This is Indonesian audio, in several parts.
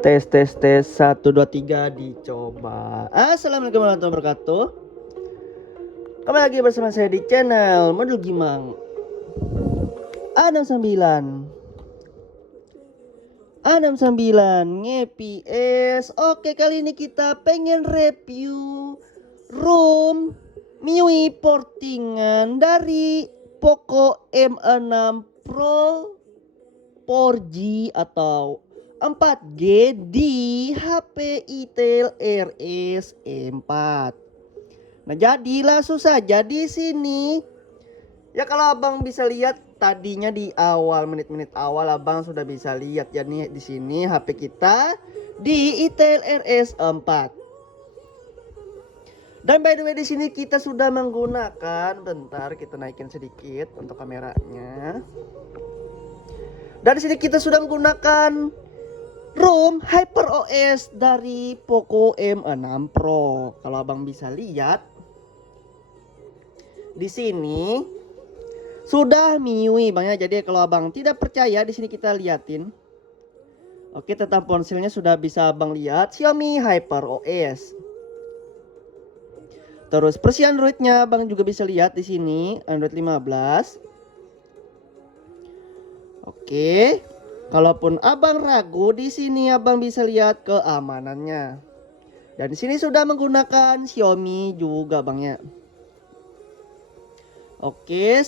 Tes tes tes 1 2 3 dicoba. Assalamualaikum warahmatullahi wabarakatuh. Kembali lagi bersama saya di channel Modul Gimang. 69 nge-PS. Oke, kali ini kita pengen review ROM MIUI portingan dari Poco M6 Pro 4G atau 4G di HP Itel RS4. Nah, jadi langsung saja di sini. Ya, kalau abang bisa lihat tadinya di awal menit-menit awal abang sudah bisa lihat ya nih di sini HP kita di Itel RS4. Dan by the way di sini kita sudah menggunakan, bentar kita naikin sedikit untuk kameranya. Dan di sini kita sudah menggunakan ROM HyperOS dari Poco M6 Pro. Kalau abang bisa lihat di sini sudah MIUI bang ya. Jadi kalau abang tidak percaya di sini kita liatin. Oke, tentang ponselnya sudah bisa abang lihat Xiaomi HyperOS. Terus versi Androidnya abang juga bisa lihat di sini Android 15. Oke. Kalaupun abang ragu, di sini abang bisa lihat keamanannya. Dan di sini sudah menggunakan Xiaomi juga bang ya. Oke,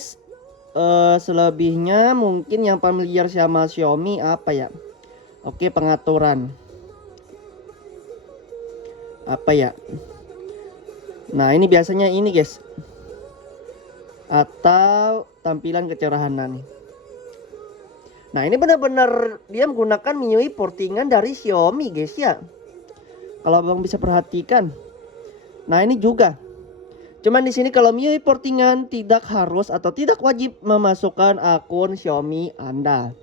selebihnya mungkin yang familiar sama Xiaomi apa ya? Oke, pengaturan. Apa ya? Nah, ini biasanya ini guys. Atau tampilan kecerahan nih. Nah, ini benar-benar dia menggunakan MIUI portingan dari Xiaomi guys ya. Kalau abang bisa perhatikan. Nah, ini juga. Cuman di sini kalau MIUI portingan tidak harus atau tidak wajib memasukkan akun Xiaomi Anda.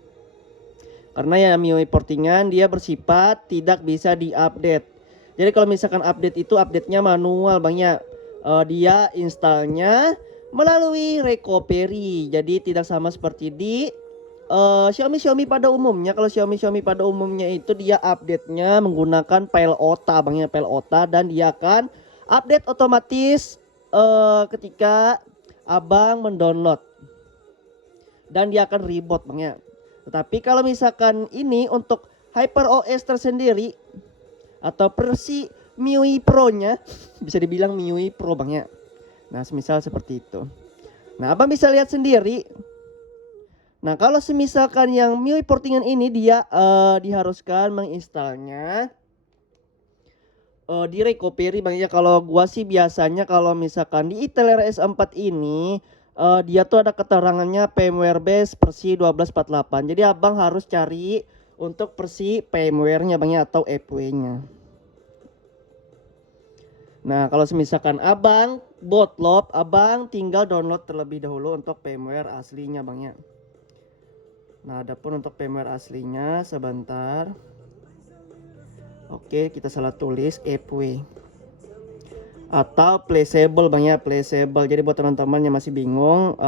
Karena ya MIUI portingan dia bersifat tidak bisa diupdate. Jadi kalau misalkan update itu update-nya manual bang ya. Dia installnya melalui recovery. Jadi tidak sama seperti di Xiaomi pada umumnya. Kalau Xiaomi pada umumnya itu dia update-nya menggunakan file OTA bang ya, file OTA, dan dia akan update otomatis ketika abang mendownload, dan dia akan reboot bang ya. Tetapi kalau misalkan ini untuk HyperOS tersendiri atau versi MIUI Pro-nya, bisa dibilang MIUI Pro bang ya. Nah, semisal seperti itu. Nah, abang bisa lihat sendiri. Nah, kalau semisalkan yang MIUI portingan ini dia diharuskan menginstalnya di recovery bang ya. Kalau gua sih biasanya kalau misalkan di Itel RS4 ini dia tuh ada keterangannya firmware base versi 12.48. Jadi abang harus cari untuk versi firmware-nya bang ya, atau FW-nya. Nah, kalau misalkan abang bootload, abang tinggal download terlebih dahulu untuk firmware aslinya bang ya. Nah, adapun untuk firmware aslinya sebentar. Oke, kita salah tulis FW atau placeable bang ya, placeable. Jadi buat teman-teman yang masih bingung,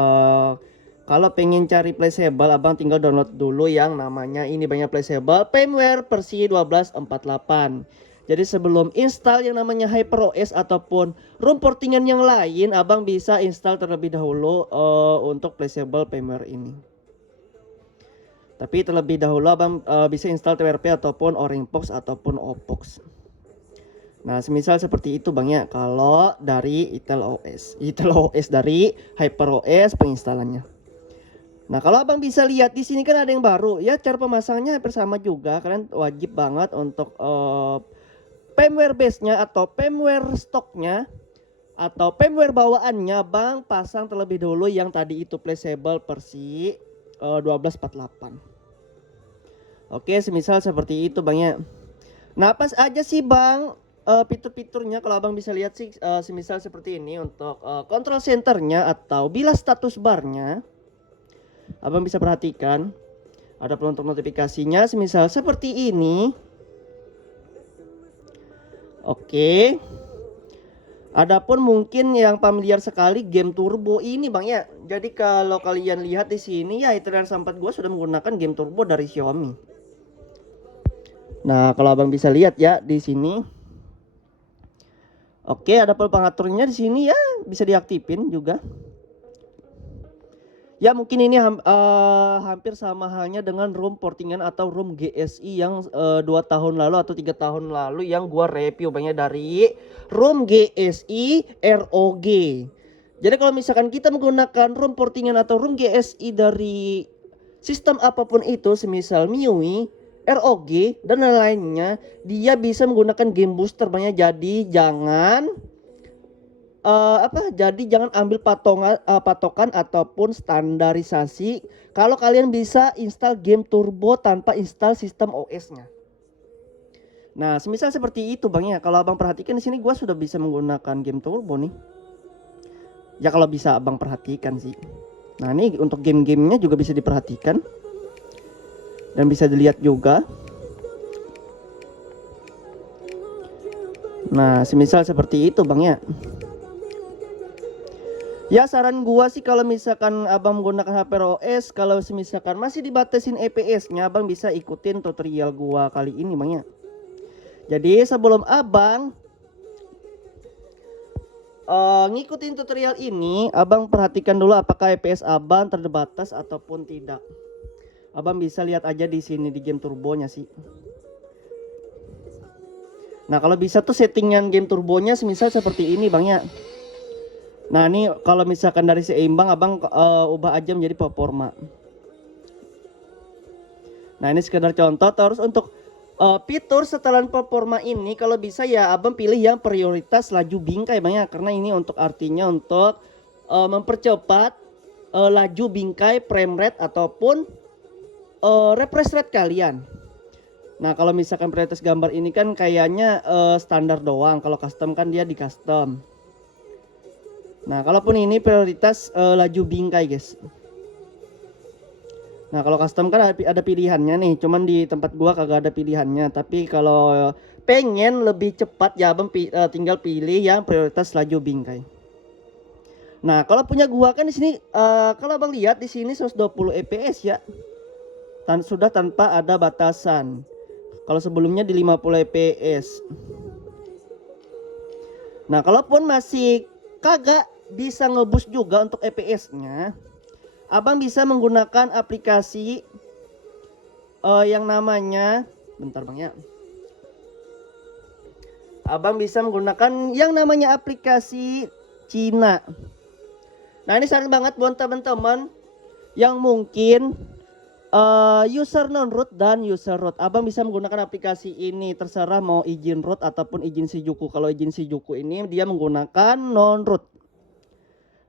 kalau pengen cari placeable, abang tinggal download dulu yang namanya ini bang ya, placeable firmware versi 12.48. Jadi sebelum install yang namanya HyperOS ataupun ROM portingan yang lain, abang bisa install terlebih dahulu untuk placeable firmware ini. Tapi terlebih dahulu abang bisa install TWRP ataupun Orangbox ataupun Opbox. Nah, semisal seperti itu bang ya. Kalau dari Itel OS dari HyperOS penginstalannya. Nah, kalau abang bisa lihat di sini kan ada yang baru ya, cara pemasangannya hampir sama juga. Kalian wajib banget untuk firmware base-nya atau firmware stoknya atau firmware bawaannya bang pasang terlebih dulu yang tadi itu placeable versi 12.48. Oke, semisal seperti itu bang ya. Nah, apa aja sih bang fitur-fiturnya? Kalau abang bisa lihat sih semisal seperti ini untuk control centernya atau bilas status barnya. Abang bisa perhatikan ada untuk notifikasinya semisal seperti ini. Oke. Adapun mungkin yang familiar sekali game turbo ini bang ya. Jadi kalau kalian lihat di sini ya, Itel RS4 gua sudah menggunakan game turbo dari Xiaomi. Nah, kalau abang bisa lihat ya di sini. Oke, ada pengaturnya di sini ya, bisa diaktifin juga. Ya mungkin ini hampir sama halnya dengan ROM portingan atau ROM GSI yang 2 tahun lalu atau 3 tahun lalu yang gua review banyak dari ROM GSI ROG. Jadi kalau misalkan kita menggunakan ROM portingan atau ROM GSI dari sistem apapun itu, semisal MIUI, ROG dan lain-lainnya, dia bisa menggunakan game booster banyak. Jadi jangan ambil patokan ataupun standarisasi kalau kalian bisa install game turbo tanpa install sistem OS-nya. Nah, semisal seperti itu Bang ya. Kalau Abang perhatikan di sini gua sudah bisa menggunakan game turbo nih. Ya kalau bisa Abang perhatikan sih. Nah, ini untuk game-gamenya juga bisa diperhatikan dan bisa dilihat juga. Nah, semisal seperti itu Bang ya. Ya saran gua sih kalau misalkan abang menggunakan HP ROS, kalau misalkan masih dibatasin EPS-nya, abang bisa ikutin tutorial gua kali ini Bang ya. Jadi sebelum abang ngikutin tutorial ini, abang perhatikan dulu apakah EPS abang terbatas ataupun tidak. Abang bisa lihat aja di sini di game turbonya sih. Nah kalau bisa tuh settingan game turbonya semisal seperti ini Bang ya. Nah ini kalau misalkan dari seimbang abang ubah aja menjadi performa. Nah ini sekedar contoh. Terus untuk fitur setelan performa ini kalau bisa ya abang pilih yang prioritas laju bingkai Bang ya. Karena ini untuk artinya untuk mempercepat laju bingkai frame rate ataupun refresh rate kalian. Nah kalau misalkan prioritas gambar ini kan kayaknya standar doang. Kalau custom kan dia di custom. Nah, kalaupun ini prioritas laju bingkai, guys. Nah, kalau custom kan ada pilihannya nih, cuman di tempat gua kagak ada pilihannya. Tapi kalau pengen lebih cepat ya Abang tinggal pilih yang prioritas laju bingkai. Nah, kalau punya gua kan di sini kalau Abang lihat di sini 120 fps ya. Sudah tanpa ada batasan. Kalau sebelumnya di 50 fps. Nah, kalaupun masih kagak bisa ngeboost juga untuk FPS-nya, abang bisa menggunakan aplikasi yang namanya, bentar Bang ya. Abang bisa menggunakan yang namanya aplikasi Cina. Nah ini saran banget buat teman-teman yang mungkin user non-root dan user root. Abang bisa menggunakan aplikasi ini, terserah mau izin root ataupun izin Shijuku. Kalau izin Shijuku ini dia menggunakan non-root.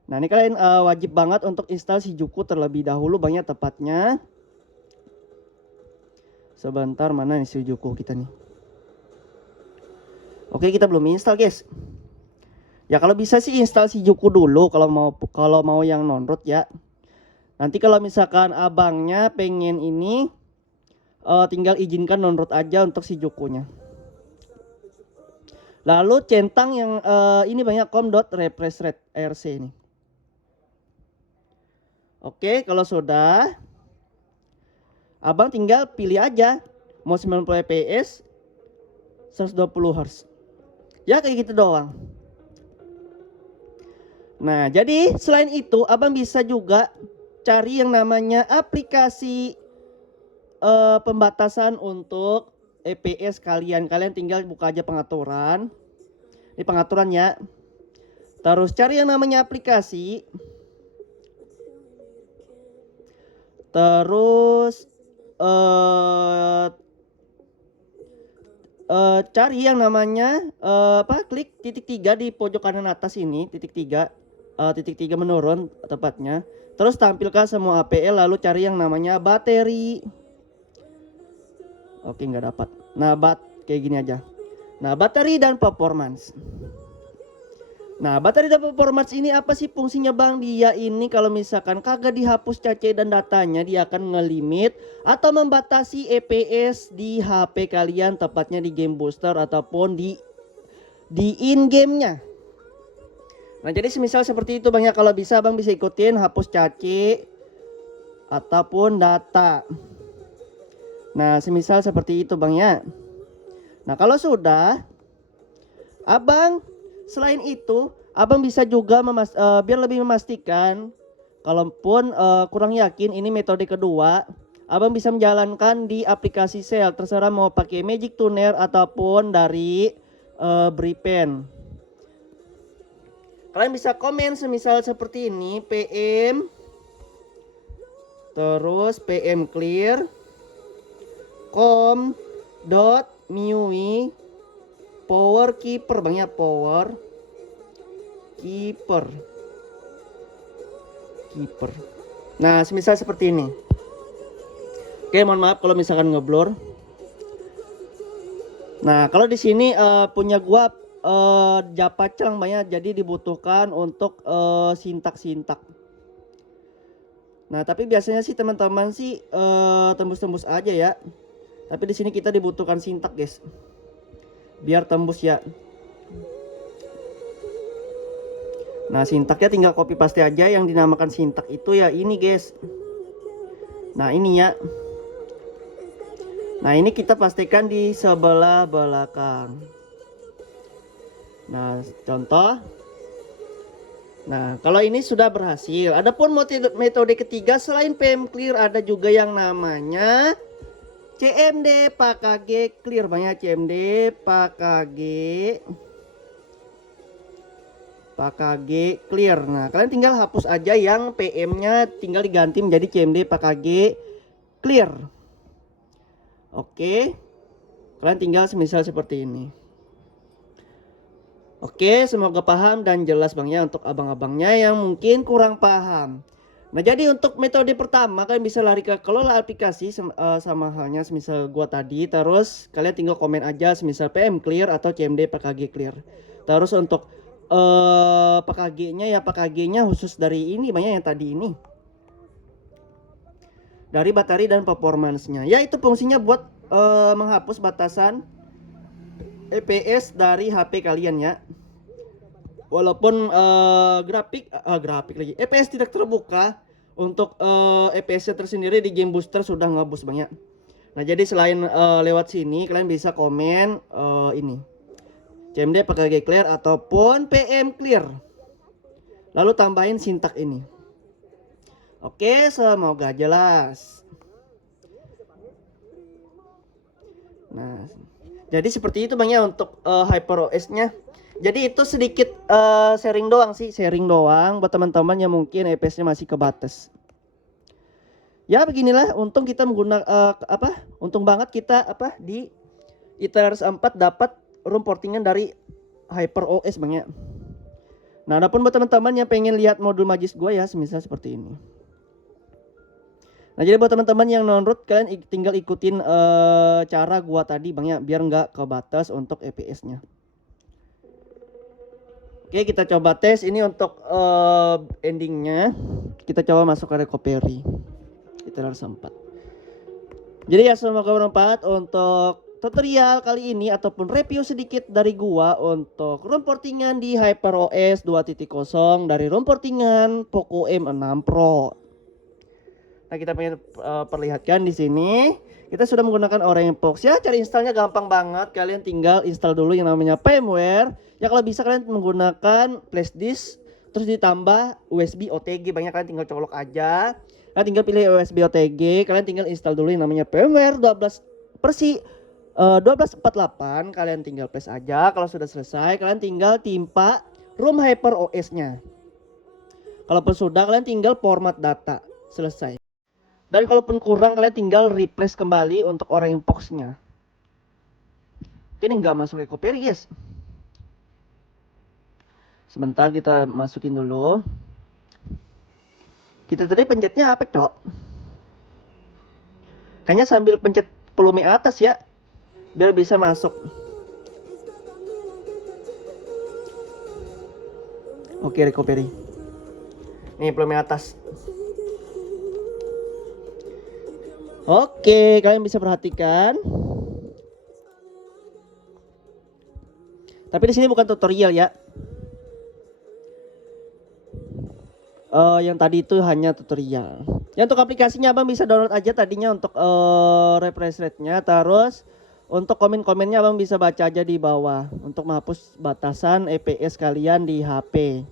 Nah ini kalian wajib banget untuk install Shijuku terlebih dahulu Bang ya, tepatnya. Sebentar, mana nih Shijuku kita nih. Oke, kita belum install guys. Ya kalau bisa sih install Shijuku dulu kalau mau yang non-root ya. Nanti kalau misalkan abangnya pengen ini tinggal izinkan non-root aja untuk Shijukunya. Lalu centang yang ini banyak com.refresh rate RC ini. Oke, kalau sudah, abang tinggal pilih aja mau 90 fps 120 Hz. Ya kayak gitu doang. Nah, jadi selain itu abang bisa juga cari yang namanya aplikasi pembatasan untuk EPS kalian. Kalian tinggal buka aja pengaturan. Ini pengaturan ya. Terus cari yang namanya aplikasi. Terus cari yang namanya klik titik 3 di pojok kanan atas ini, titik 3 menurun tepatnya. Terus tampilkan semua APL, lalu cari yang namanya bateri. Oke, nggak dapat. Nah, kayak gini aja. Nah, bateri dan performance. Nah, bateri dan performance ini apa sih fungsinya Bang? Dia ini kalau misalkan kagak dihapus cache dan datanya, dia akan ngelimit atau membatasi EPS di HP kalian, tepatnya di game booster ataupun di in gamenya. Nah, jadi semisal seperti itu Bang ya, kalau bisa Bang bisa ikutin hapus cache ataupun data. Nah, semisal seperti itu Bang ya. Nah, kalau sudah, Abang selain itu, Abang bisa juga biar lebih memastikan, kalaupun kurang yakin ini metode kedua, Abang bisa menjalankan di aplikasi Shell, terserah mau pakai Magic Tuner ataupun dari Bripen. Kalian bisa komen semisal seperti ini, PM, terus PM clear, com.miui power keeper, banyak power keeper. Nah, semisal seperti ini. Oke, mohon maaf kalau misalkan ngeblur. Nah, kalau di sini punya gua Java Celang banyak, jadi dibutuhkan untuk sintak-sintak. Nah, tapi biasanya sih teman-teman sih tembus-tembus aja ya. Tapi di sini kita dibutuhkan sintak, guys. Biar tembus ya. Nah, sintaknya tinggal copy paste aja, yang dinamakan sintak itu ya ini, guys. Nah, ini ya. Nah, ini kita pastikan di sebelah belakang. Nah, contoh. Nah, kalau ini sudah berhasil. Adapun metode ketiga selain PM clear, ada juga yang namanya CMD PKG clear, banyak CMD PKG clear. Nah, kalian tinggal hapus aja yang PM-nya, tinggal diganti menjadi CMD PKG clear. Oke. Kalian tinggal semisal seperti ini. Oke, semoga paham dan jelas Bang ya untuk abang-abangnya yang mungkin kurang paham. Nah, jadi untuk metode pertama kalian bisa lari ke kelola aplikasi sama halnya semisal gua tadi. Terus kalian tinggal komen aja semisal PM clear atau CMD PKG clear. Terus untuk PKG-nya ya PKG-nya khusus dari ini banyak yang tadi ini. Dari baterai dan performance-nya. Ya, itu fungsinya buat menghapus batasan EPS dari HP kalian ya. Walaupun grafik lagi EPS tidak terbuka, untuk EPS-nya tersendiri di game booster sudah ngebus banyak. Nah, jadi selain lewat sini kalian bisa komen ini CMD PKG clear ataupun PM clear, lalu tambahin sintak ini. Oke, semoga jelas. Nah, jadi seperti itu Bang ya untuk HyperOS-nya. Jadi itu sedikit sharing doang sih, buat teman-teman yang mungkin EPS-nya masih kebatas. Ya beginilah, untung kita menggunakan untung banget kita di ITRS 4 dapat room portingan dari HyperOS Bang ya. Nah, adapun buat teman-teman yang pengen lihat modul Magis gua ya, semisal seperti ini. Nah, jadi buat teman-teman yang download, kalian tinggal ikutin cara gua tadi Bang ya, biar nggak kebatas untuk EPS-nya. Oke, kita coba tes ini untuk endingnya. Kita coba masuk ke recovery. Kita harus 4. Jadi ya semoga bermanfaat untuk tutorial kali ini ataupun review sedikit dari gua untuk ROM portingan di HyperOS 2.0 dari ROM portingan Poco M6 Pro. Nah, kita pengen perlihatkan di sini kita sudah menggunakan Orangepox ya. Cara installnya gampang banget, kalian tinggal install dulu yang namanya firmware. Ya kalau bisa kalian menggunakan flash disk terus ditambah USB OTG, banyak kalian tinggal colok aja. Kalian tinggal pilih USB OTG, kalian tinggal install dulu yang namanya firmware 12 versi 12.48, kalian tinggal press aja. Kalau sudah selesai, kalian tinggal timpa ROM HyperOS-nya. Kalaupun sudah, kalian tinggal format data. Selesai. Dan kalaupun kurang, kalian tinggal replace kembali untuk Orangepox-nya. Ini nggak masuk recovery, guys. Sebentar kita masukin dulu. Kita tadi pencetnya apa, Cok? Kayaknya sambil pencet volume atas ya, biar bisa masuk. Oke, recovery. Nih volume atas. Oke, kalian bisa perhatikan. Tapi di sini bukan tutorial ya. Yang tadi itu hanya tutorial. Ya, untuk aplikasinya Abang bisa download aja tadinya untuk refresh rate-nya, terus Untuk komen-komennya abang bisa baca aja di bawah untuk menghapus batasan EPS kalian di HP.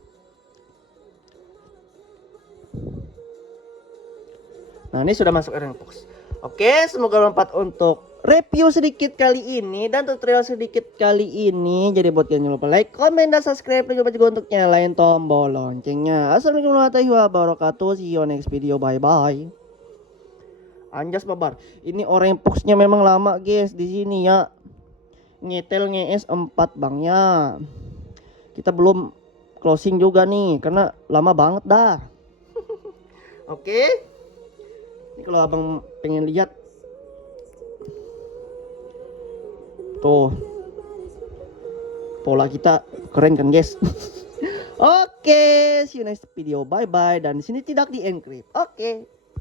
Nah, ini sudah masuk Box. Oke, semoga bermanfaat untuk review sedikit kali ini dan tutorial sedikit kali ini. Jadi buat kalian jangan lupa like, komen, dan subscribe. Dan juga untuk nyalain tombol loncengnya. Assalamualaikum warahmatullahi wabarakatuh. See you next video. Bye bye. Anjas babar. Ini Boxnya memang lama guys di sini ya. Nyetel nges 4 bangnya. Kita belum closing juga nih karena lama banget dah. Oke. Ini kalau abang pengen lihat tuh pola kita keren kan guys. Oke, see you next video. Bye bye. Dan di sini tidak di encrypt. Oke.